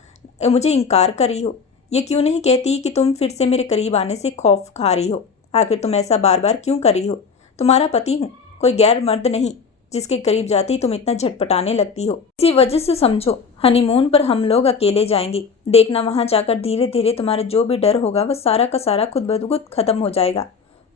मुझे इनकार कर रही हो। ये क्यों नहीं कहती कि तुम फिर से मेरे करीब आने से खौफ खा रही हो? आखिर तुम ऐसा बार बार क्यों कर रही हो? तुम्हारा पति हूँ, कोई गैर मर्द नहीं, जिसके करीब जाते ही तुम इतना झटपटाने लगती हो। इसी वजह से समझो, हनीमून पर हम लोग अकेले जाएंगे। देखना, वहां जाकर धीरे धीरे तुम्हारा जो भी डर होगा वह सारा का सारा खुद ब खुद खत्म हो जाएगा।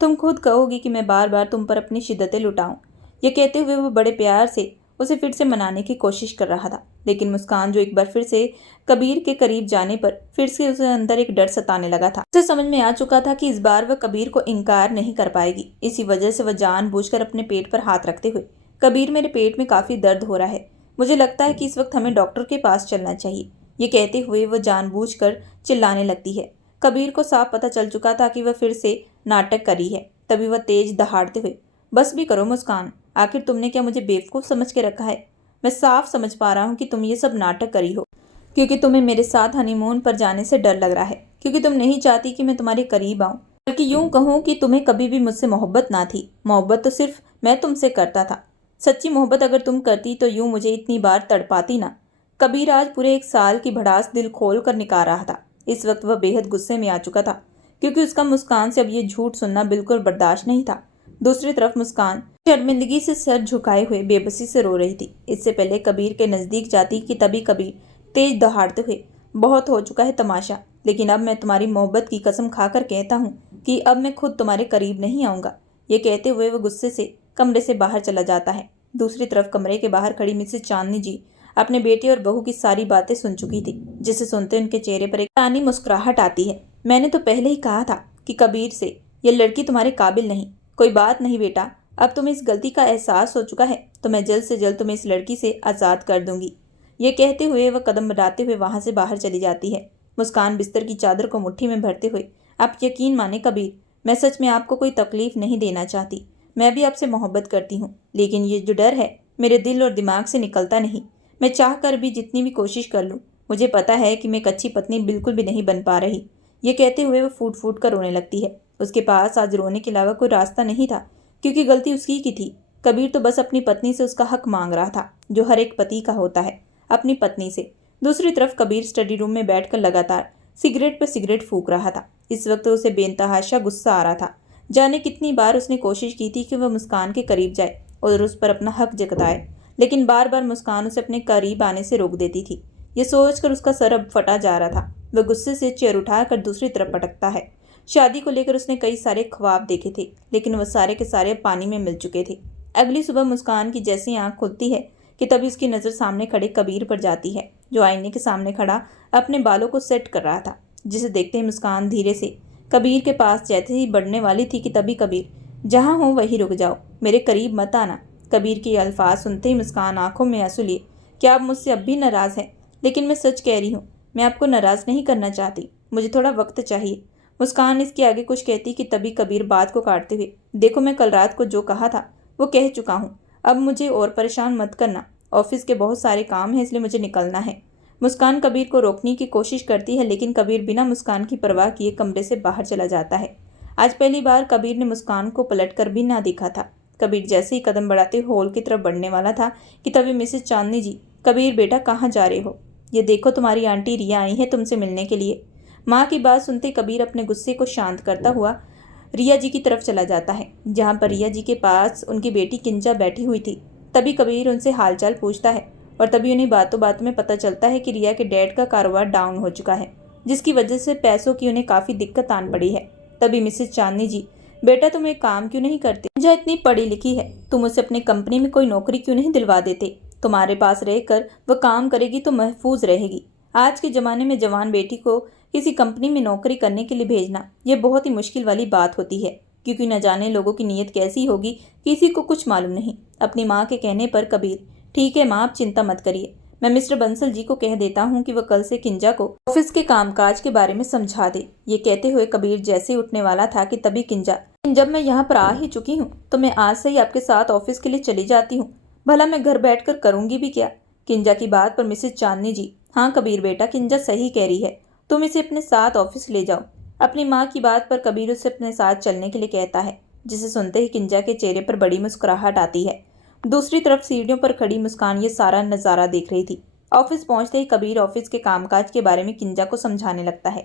तुम खुद कहोगी कि मैं बार बार तुम पर अपनी शिद्दतें लुटाऊं। ये कहते हुए वो बड़े प्यार से उसे फिर से मनाने की कोशिश कर रहा था, लेकिन मुस्कान जो एक बार फिर से कबीर के करीब जाने पर फिर से उसे अंदर एक डर सताने लगा था। उसे समझ में आ चुका था कि इस बार वह कबीर को इनकार नहीं कर पाएगी। इसी वजह से वह जानबूझकर अपने पेट पर हाथ रखते हुए, कबीर, मेरे पेट में काफी दर्द हो रहा है, मुझे लगता है कि इस वक्त हमें डॉक्टर के पास चलना चाहिए। ये कहते हुए वह जानबूझकर चिल्लाने लगती है। कबीर को साफ पता चल चुका था कि वह फिर से नाटक करी है। तभी वह तेज दहाड़ते हुए, बस भी करो मुस्कान, आखिर तुमने क्या मुझे बेवकूफ समझ के रखा है? मैं साफ समझ पा रहा हूँ कि तुम ये सब नाटक करी हो, क्योंकि तुम्हें मेरे साथ हनीमून पर जाने से डर लग रहा है, क्योंकि तुम नहीं चाहती कि मैं तुम्हारे करीब आऊं, बल्कि यूं कहूं कि तुम्हें कभी भी मुझसे मोहब्बत ना थी। मोहब्बत तो सिर्फ मैं तुमसे करता था। सच्ची मोहब्बत अगर तुम करती तो यूं मुझे इतनी बार तड़पाती ना। कबीर आज पूरे 1 साल की भड़ास दिल खोल कर निकाल रहा था। इस वक्त वह बेहद गुस्से में आ चुका था, क्योंकि उसका मुस्कान से अब ये झूठ सुनना बिल्कुल बर्दाश्त नहीं था। दूसरी तरफ मुस्कान शर्मिंदगी से सर झुकाए हुए बेबसी से रो रही थी। इससे पहले कबीर के नजदीक जाती कि तभी कबीर तेज दहाड़ते हुए, बहुत हो चुका है तमाशा, लेकिन अब मैं तुम्हारी मोहब्बत की कसम खाकर कहता हूँ कि अब मैं खुद तुम्हारे करीब नहीं आऊंगा। ये कहते हुए वह गुस्से से कमरे से बाहर चला जाता है। दूसरी तरफ कमरे के बाहर खड़ी मिसेस चांदनी जी अपने बेटे और बहू की सारी बातें सुन चुकी थी, जिसे सुनते उनके चेहरे पर एक तानी मुस्कुराहट आती है। मैंने तो पहले ही कहा था कि कबीर से, ये लड़की तुम्हारे काबिल नहीं। कोई बात नहीं बेटा, अब तुम्हें इस गलती का एहसास हो चुका है तो मैं जल्द से जल्द तुम्हें इस लड़की से आज़ाद कर दूंगी। ये कहते हुए वह कदम बढ़ाते हुए वहां से बाहर चली जाती है। मुस्कान बिस्तर की चादर को मुट्ठी में भरते हुए, आप यकीन माने कबीर, मैं सच में आपको कोई तकलीफ नहीं देना चाहती। मैं भी आपसे मोहब्बत करती हूँ, लेकिन ये जो डर है मेरे दिल और दिमाग से निकलता नहीं। मैं चाह कर भी जितनी भी कोशिश कर लूँ, मुझे पता है कि मैं एक अच्छी पत्नी बिल्कुल भी नहीं बन पा रही। ये कहते हुए वह फूट फूट कर रोने लगती है। उसके पास आज रोने के अलावा कोई रास्ता नहीं था, क्योंकि गलती उसकी की थी। कबीर तो बस अपनी पत्नी से उसका हक मांग रहा था, जो हर एक पति का होता है, अपनी पत्नी से। दूसरी तरफ कबीर स्टडी रूम में बैठकर लगातार सिगरेट पर सिगरेट फूंक रहा था। इस वक्त उसे बेनतहाशा गुस्सा आ रहा था। जाने कितनी बार उसने कोशिश की थी कि वह मुस्कान के करीब जाए और उस पर अपना हक जताए, लेकिन बार बार मुस्कान उसे अपने करीब आने से रोक देती थी। ये सोचकर उसका सर अब फटा जा रहा था। वह गुस्से से चेयर उठाकर दूसरी तरफ पटकता है। शादी को लेकर उसने कई सारे ख्वाब देखे थे, लेकिन वह सारे के सारे पानी में मिल चुके थे। अगली सुबह मुस्कान की जैसी आंख खुलती है कि तभी उसकी नज़र सामने खड़े कबीर पर जाती है, जो आईने के सामने खड़ा अपने बालों को सेट कर रहा था। जिसे देखते ही मुस्कान धीरे से कबीर के पास जैसे ही बढ़ने वाली थी कि तभी कबीर, जहाँ हो वहीं रुक जाओ, मेरे करीब मत आना। कबीर के अल्फाज सुनते ही मुस्कान आंखों में आंसू लिए, क्या आप मुझसे अब भी नाराज़ हैं? लेकिन मैं सच कह रही हूँ, मैं आपको नाराज़ नहीं करना चाहती, मुझे थोड़ा वक्त चाहिए। मुस्कान इसके आगे कुछ कहती कि तभी कबीर बात को काटते हुए, देखो मैं कल रात को जो कहा था वो कह चुका हूँ, अब मुझे और परेशान मत करना। ऑफिस के बहुत सारे काम हैं इसलिए मुझे निकलना है। मुस्कान कबीर को रोकने की कोशिश करती है, लेकिन कबीर बिना मुस्कान की परवाह किए कमरे से बाहर चला जाता है। आज पहली बार कबीर ने मुस्कान को पलट कर भी ना देखा था। कबीर जैसे ही कदम बढ़ाते हॉल की तरफ बढ़ने वाला था कि तभी मिसेस चांदनी जी, कबीर बेटा कहाँ जा रहे हो? ये देखो तुम्हारी आंटी रिया आई है तुमसे मिलने के लिए। माँ की बात सुनते कबीर अपने गुस्से को शांत करता हुआ रिया जी की तरफ चला जाता है, जहाँ पर रिया जी के पास उनकी बेटी किंजा बैठी हुई थी। तभी कबीर उनसे हालचाल पूछता है और तभी उन्हें बातों बातों में पता चलता है कि रिया के डैड का कारोबार डाउन हो चुका है, जिसकी वजह से पैसों की उन्हें काफ़ी दिक्कत आन पड़ी है। तभी मिसेस चांदनी जी, बेटा तुम एक काम क्यों नहीं करते? किंजा इतनी पढ़ी लिखी है, तुम उसे अपनी कंपनी में कोई नौकरी क्यों नहीं दिलवा देते? तुम्हारे पास रहकर वह काम करेगी तो महफूज रहेगी। आज के ज़माने में जवान बेटी को किसी कंपनी में नौकरी करने के लिए भेजना यह बहुत ही मुश्किल वाली बात होती है, क्योंकि न जाने लोगों की नीयत कैसी होगी, किसी को कुछ मालूम नहीं। अपनी माँ के कहने पर कबीर, ठीक है माँ, आप चिंता मत करिए, मैं मिस्टर बंसल जी को कह देता हूँ कि वह कल से किंजा को ऑफिस के कामकाज के बारे में समझा दे। ये कहते हुए कबीर जैसे उठने वाला था कि तभी किंजा, जब मैं यहाँ पर आ ही चुकी हूँ तो मैं आज से ही आपके साथ ऑफिस के लिए चली जाती हूँ, भला मैं घर बैठकर करूंगी भी क्या? किंजा की बात पर मिसेस चांदनी जी, हाँ कबीर बेटा, किंजा सही कह रही है, तुम इसे अपने साथ ऑफिस ले जाओ। अपनी माँ की बात पर कबीर उसे अपने साथ चलने के लिए कहता है, जिसे सुनते ही किंजा के चेहरे पर बड़ी मुस्कुराहट आती है। दूसरी तरफ सीढ़ियों पर खड़ी मुस्कान ये सारा नज़ारा देख रही थी। ऑफिस पहुंचते ही कबीर ऑफिस के कामकाज के बारे में किंजा को समझाने लगता है।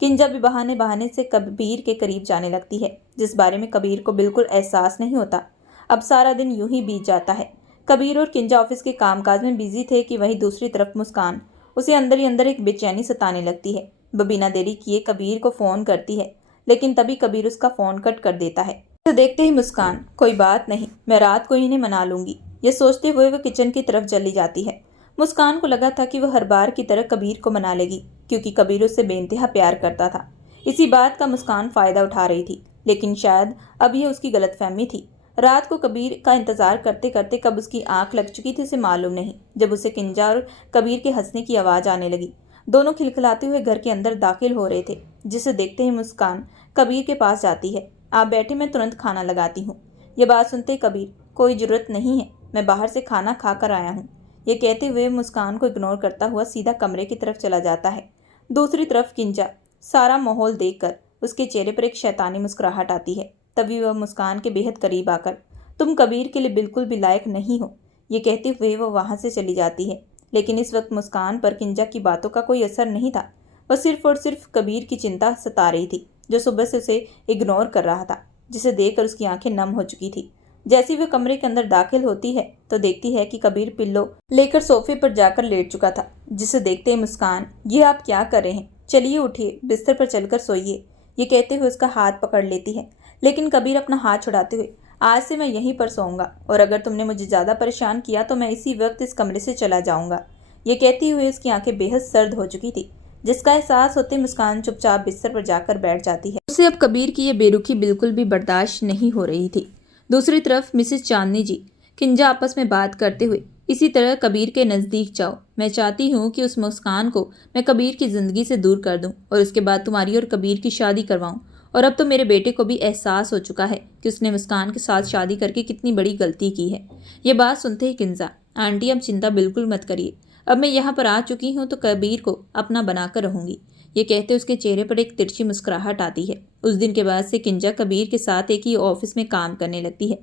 किंजा भी बहाने बहाने से कबीर के करीब जाने लगती है, जिस बारे में कबीर को बिल्कुल एहसास नहीं होता। अब सारा दिन यूं ही बीत जाता है। कबीर और किंजा ऑफिस के कामकाज में बिजी थे कि वहीं दूसरी तरफ मुस्कान, उसे अंदर ही अंदर एक बेचैनी सताने लगती है। वह बिना देरी किए कबीर को फ़ोन करती है, लेकिन तभी कबीर उसका फ़ोन कट कर देता है। तो देखते ही मुस्कान, कोई बात नहीं, मैं रात को इन्हें मना लूंगी, ये सोचते हुए वह किचन की तरफ चली जाती है। मुस्कान को लगा था कि वह हर बार की तरह कबीर को मना लेगी, क्योंकि कबीर उससे बेइंतहा प्यार करता था। इसी बात का मुस्कान फ़ायदा उठा रही थी, लेकिन शायद अब यह उसकी गलतफहमी थी। रात को कबीर का इंतजार करते करते कब उसकी आंख लग चुकी थी उसे मालूम नहीं, जब उसे किंजा और कबीर के हंसने की आवाज़ आने लगी। दोनों खिलखिलाते हुए घर के अंदर दाखिल हो रहे थे, जिसे देखते ही मुस्कान कबीर के पास जाती है। आप बैठे, मैं तुरंत खाना लगाती हूँ। यह बात सुनते कबीर, कोई ज़रूरत नहीं है, मैं बाहर से खाना खा कर आया हूँ। ये कहते हुए मुस्कान को इग्नोर करता हुआ सीधा कमरे की तरफ चला जाता है। दूसरी तरफ किंजा, सारा माहौल देखकर उसके चेहरे पर एक शैतानी मुस्कुराहट आती है। तभी वह मुस्कान के बेहद करीब आकर, तुम कबीर के लिए बिल्कुल भी लायक नहीं हो, ये कहते हुए वह वहाँ से चली जाती है। लेकिन इस वक्त मुस्कान पर किंजा की बातों का कोई असर नहीं था। वह सिर्फ और सिर्फ कबीर की चिंता सता रही थी, जो सुबह से उसे इग्नोर कर रहा था, जिसे देखकर उसकी आंखें नम हो चुकी थी। जैसे वह कमरे के अंदर दाखिल होती है तो देखती है कि कबीर पिल्लो लेकर सोफे पर जाकर लेट चुका था, जिसे देखते ही मुस्कान, ये आप क्या कर रहे हैं? चलिए उठिए, बिस्तर पर चलकर सोइए, ये कहते हुए उसका हाथ पकड़ लेती है। लेकिन कबीर अपना हाथ छुड़ाते हुए, आज से मैं यहीं पर सोऊंगा और अगर तुमने मुझे ज़्यादा परेशान किया तो मैं इसी वक्त इस कमरे से चला जाऊंगा। ये कहती हुए उसकी आंखें बेहद सर्द हो चुकी थी, जिसका एहसास होते मुस्कान चुपचाप बिस्तर पर जाकर बैठ जाती है। उसे अब कबीर की ये बेरुखी बिल्कुल भी बर्दाश्त नहीं हो रही थी। दूसरी तरफ मिसेस चांदनी जी, किंजा आपस में बात करते हुए, इसी तरह कबीर के नज़दीक जाओ, मैं चाहती हूँ कि उस मुस्कान को मैं कबीर की ज़िंदगी से दूर कर दूँ और उसके बाद तुम्हारी और कबीर की शादी करवाऊँ। और अब तो मेरे बेटे को भी एहसास हो चुका है कि उसने मुस्कान के साथ शादी करके कितनी बड़ी गलती की है। ये बात सुनते ही किंजा, आंटी अब चिंता बिल्कुल मत करिए, अब मैं यहाँ पर आ चुकी हूँ तो कबीर को अपना बनाकर रहूँगी। ये कहते उसके चेहरे पर एक तिरछी मुस्कुराहट आती है। उस दिन के बाद से किंजा कबीर के साथ एक ही ऑफिस में काम करने लगती है।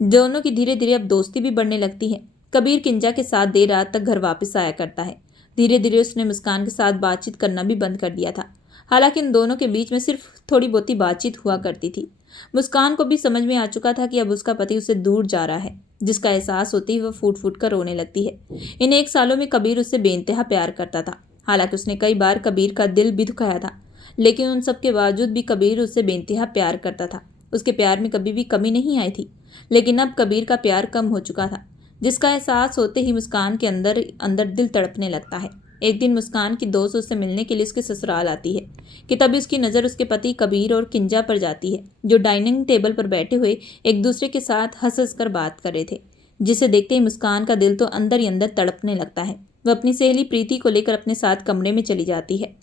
दोनों की धीरे धीरे अब दोस्ती भी बढ़ने लगती है। कबीर किंजा के साथ देर रात तक घर वापस आया करता है। धीरे धीरे उसने मुस्कान के साथ बातचीत करना भी बंद कर दिया था। हालांकि इन दोनों के बीच में सिर्फ थोड़ी बहुती बातचीत हुआ करती थी। मुस्कान को भी समझ में आ चुका था कि अब उसका पति उससे दूर जा रहा है, जिसका एहसास होते ही वह फूट फूट कर रोने लगती है। इन 1 सालों में कबीर उससे बेइंतहा प्यार करता था। हालांकि उसने कई बार कबीर का दिल भी दुखाया था, लेकिन उन सब के बावजूद भी कबीर उससे बेइंतहा प्यार करता था। उसके प्यार में कभी भी कमी नहीं आई थी। लेकिन अब कबीर का प्यार कम हो चुका था। जिसका एहसास होते ही मुस्कान के अंदर अंदर दिल तड़पने लगता है। एक दिन मुस्कान की दोस्त उससे मिलने के लिए उसके ससुराल आती है कि तभी उसकी नज़र उसके पति कबीर और किंजा पर जाती है, जो डाइनिंग टेबल पर बैठे हुए एक दूसरे के साथ हंस हंस कर बात कर रहे थे, जिसे देखते ही मुस्कान का दिल तो अंदर ही अंदर तड़पने लगता है। वह अपनी सहेली प्रीति को लेकर अपने साथ कमरे में चली जाती है।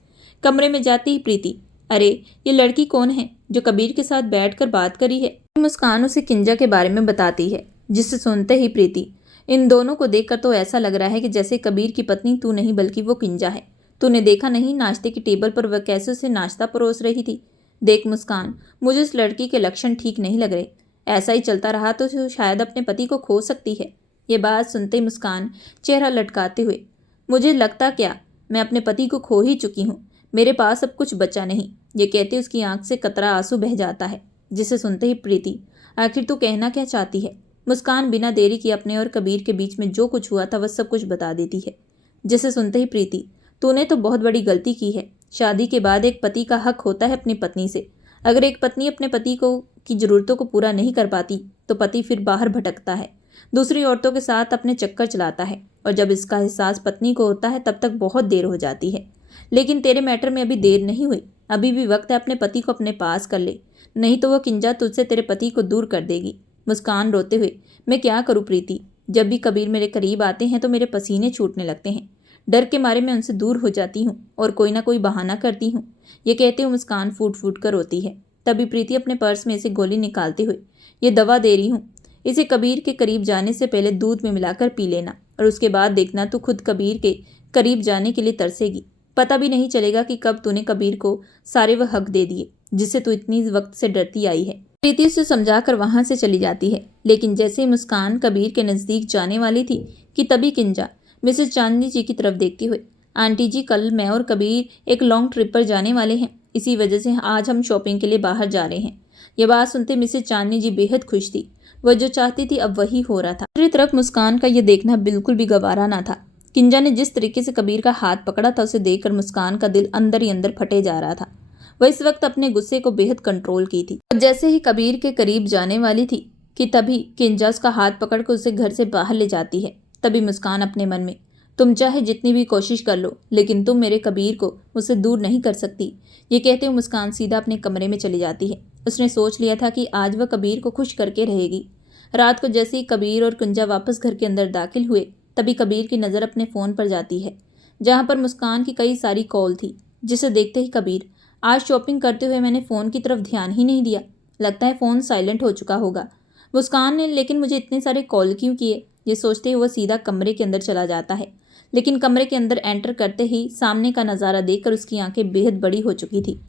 कमरे में जाती ही प्रीति, अरे ये लड़की कौन है जो कबीर के साथ बैठकर बात करी है? मुस्कान उसे किंजा के बारे में बताती है, जिसे सुनते ही प्रीति, इन दोनों को देखकर तो ऐसा लग रहा है कि जैसे कबीर की पत्नी तू नहीं बल्कि वो किंजा है। तूने देखा नहीं नाश्ते की टेबल पर वह कैसे उसे नाश्ता परोस रही थी? देख मुस्कान, मुझे उस लड़की के लक्षण ठीक नहीं लग रहे। ऐसा ही चलता रहा तो शायद अपने पति को खो सकती है। ये बात सुनते ही मुस्कान चेहरा लटकाते हुए, मुझे लगता क्या, मैं अपने पति को खो ही चुकी हूँ, मेरे पास अब कुछ बचा नहीं। ये कहते उसकी आंख से कतरा आंसू बह जाता है, जिसे सुनते ही प्रीति, आखिर तू कहना क्या चाहती है? मुस्कान बिना देरी किए अपने और कबीर के बीच में जो कुछ हुआ था वह सब कुछ बता देती है, जिसे सुनते ही प्रीति, तूने तो बहुत बड़ी गलती की है। शादी के बाद एक पति का हक होता है अपनी पत्नी से। अगर एक पत्नी अपने पति को की ज़रूरतों को पूरा नहीं कर पाती तो पति फिर बाहर भटकता है, दूसरी औरतों के साथ अपने चक्कर चलाता है, और जब इसका एहसास पत्नी को होता है तब तक बहुत देर हो जाती है। लेकिन तेरे मैटर में अभी देर नहीं हुई, अभी भी वक्त है, अपने पति को अपने पास कर ले, नहीं तो वह किंजा तुझसे तेरे पति को दूर कर देगी। मुस्कान रोते हुए, मैं क्या करूं प्रीति, जब भी कबीर मेरे करीब आते हैं तो मेरे पसीने छूटने लगते हैं, डर के मारे मैं उनसे दूर हो जाती हूँ और कोई ना कोई बहाना करती हूँ। ये कहते हुए मुस्कान फूट फूट कर रोती है। तभी प्रीति अपने पर्स में से गोली निकालते हुए, ये दवा दे रही हूँ, इसे कबीर के करीब जाने से पहले दूध में मिलाकर पी लेना, और उसके बाद देखना तू खुद कबीर के करीब जाने के लिए तरसेगी। पता भी नहीं चलेगा कि कब तूने कबीर को सारे वह हक दे दिए जिससे तू इतनी वक्त से डरती आई है। प्रीति उसे समझाकर वहां से चली जाती है, लेकिन जैसे ही मुस्कान कबीर के नज़दीक जाने वाली थी कि तभी किंजा मिसेस चांदनी जी की तरफ देखते हुए, आंटी जी कल मैं और कबीर एक लॉन्ग ट्रिप पर जाने वाले हैं, इसी वजह से आज हम शॉपिंग के लिए बाहर जा रहे हैं। यह बात सुनते मिसेस चांदनी जी बेहद खुश थी। वह जो चाहती थी अब वही हो रहा था। दूसरी तरफ मुस्कान का यह देखना बिल्कुल भी गवारा ना था। किंजा ने जिस तरीके से कबीर का हाथ पकड़ा था उसे देखकर मुस्कान का दिल अंदर ही अंदर फटे जा रहा था। वह इस वक्त अपने गुस्से को बेहद कंट्रोल की थी, और जैसे ही कबीर के करीब जाने वाली थी कि तभी किंजा उसका हाथ पकड़कर उसे घर से बाहर ले जाती है। तभी मुस्कान अपने मन में, तुम चाहे जितनी भी कोशिश कर लो लेकिन तुम मेरे कबीर को मुझसे दूर नहीं कर सकती। ये कहते हुए मुस्कान सीधा अपने कमरे में चली जाती है। उसने सोच लिया था कि आज वह कबीर को खुश करके रहेगी। रात को जैसे ही कबीर और किंजा वापस घर के अंदर दाखिल हुए तभी कबीर की नज़र अपने फ़ोन पर जाती है, जहाँ पर मुस्कान की कई सारी कॉल थी, जिसे देखते ही कबीर, आज शॉपिंग करते हुए मैंने फ़ोन की तरफ ध्यान ही नहीं दिया, लगता है फ़ोन साइलेंट हो चुका होगा। मुस्कान ने लेकिन मुझे इतने सारे कॉल क्यों किए, ये सोचते हुए वह सीधा कमरे के अंदर चला जाता है। लेकिन कमरे के अंदर एंटर करते ही सामने का नज़ारा देखकर उसकी आंखें बेहद बड़ी हो चुकी थी,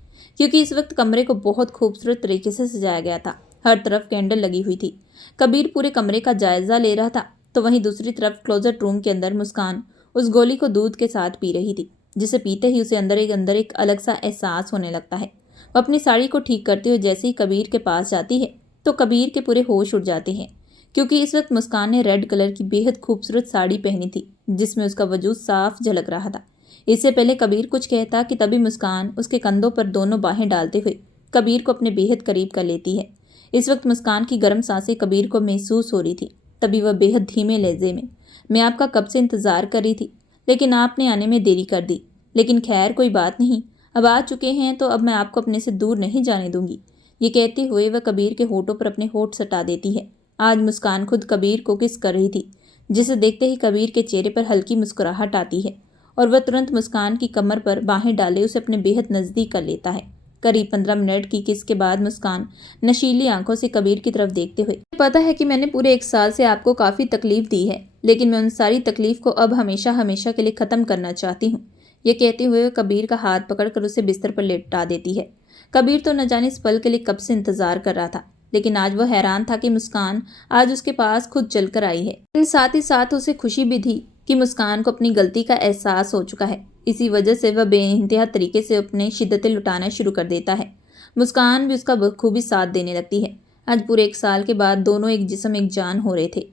क्योंकि इस वक्त कमरे को बहुत खूबसूरत तरीके से सजाया गया था। हर तरफ कैंडल लगी हुई थी। कबीर पूरे कमरे का जायजा ले रहा था, तो वहीं दूसरी तरफ क्लोजेट रूम के अंदर मुस्कान उस गोली को दूध के साथ पी रही थी, जिसे पीते ही उसे अंदर एक अलग सा एहसास होने लगता है। वह अपनी साड़ी को ठीक करते हुए जैसे ही कबीर के पास जाती है तो कबीर के पूरे होश उड़ जाते हैं, क्योंकि इस वक्त मुस्कान ने रेड कलर की बेहद खूबसूरत साड़ी पहनी थी, जिसमें उसका वजूद साफ झलक रहा था। इससे पहले कबीर कुछ कहता कि तभी मुस्कान उसके कंधों पर दोनों बाहें डालते हुए कबीर को अपने बेहद करीब कर लेती है। इस वक्त मुस्कान की गर्म सांसें कबीर को महसूस हो रही थी। तभी वह बेहद धीमे लहजे में, मैं आपका कब से इंतज़ार कर रही थी, लेकिन आपने आने में देरी कर दी, लेकिन खैर कोई बात नहीं, अब आ चुके हैं तो अब मैं आपको अपने से दूर नहीं जाने दूंगी। ये कहते हुए वह कबीर के होठों पर अपने होठ सटा देती है। आज मुस्कान खुद कबीर को किस कर रही थी, जिसे देखते ही कबीर के चेहरे पर हल्की मुस्कुराहट आती है और वह तुरंत मुस्कान की कमर पर बाहें डाले उसे अपने बेहद नज़दीक कर लेता है। करीब 15 मिनट की किस के बाद मुस्कान नशीली आंखों से कबीर की तरफ देखते हुए, पता है कि मैंने पूरे 1 साल से आपको काफ़ी तकलीफ दी है, लेकिन मैं उन सारी तकलीफ को अब हमेशा हमेशा के लिए ख़त्म करना चाहती हूँ। ये कहते हुए कबीर का हाथ पकड़कर उसे बिस्तर पर लेटा देती है। कबीर तो न जाने इस पल के लिए कब से इंतजार कर रहा था, लेकिन आज वह हैरान था कि मुस्कान आज उसके पास खुद चलकर आई है। लेकिन साथ ही साथ उसे खुशी भी थी कि मुस्कान को अपनी गलती का एहसास हो चुका है। इसी वजह से वह बेइंतहा तरीके से अपने शिद्दतें लुटाना शुरू कर देता है। मुस्कान भी उसका बखूबी साथ देने लगती है। आज पूरे 1 साल के बाद दोनों एक जिस्म एक जान हो रहे थे।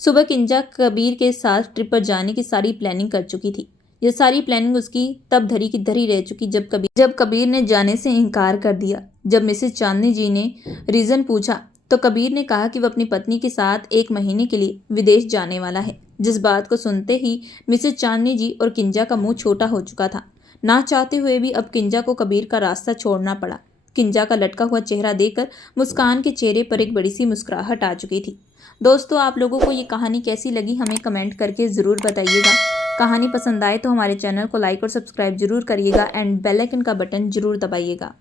सुबह किंजा कबीर के साथ ट्रिप पर जाने की सारी प्लानिंग कर चुकी थी। यह सारी प्लानिंग उसकी तब धरी की धरी रह चुकी जब कबीर ने जाने से इनकार कर दिया। जब मिसेस चांदनी जी ने रीज़न पूछा तो कबीर ने कहा कि वह अपनी पत्नी के साथ 1 महीने के लिए विदेश जाने वाला है। जिस बात को सुनते ही मिसेस चांदनी जी और किंजा का मुंह छोटा हो चुका था। ना चाहते हुए भी अब किंजा को कबीर का रास्ता छोड़ना पड़ा। किंजा का लटका हुआ चेहरा देखकर मुस्कान के चेहरे पर एक बड़ी सी मुस्कुराहट आ चुकी थी। दोस्तों, आप लोगों को ये कहानी कैसी लगी हमें कमेंट करके ज़रूर बताइएगा। कहानी पसंद आए तो हमारे चैनल को लाइक और सब्सक्राइब जरूर करिएगा एंड बेल आइकन का बटन जरूर दबाइएगा।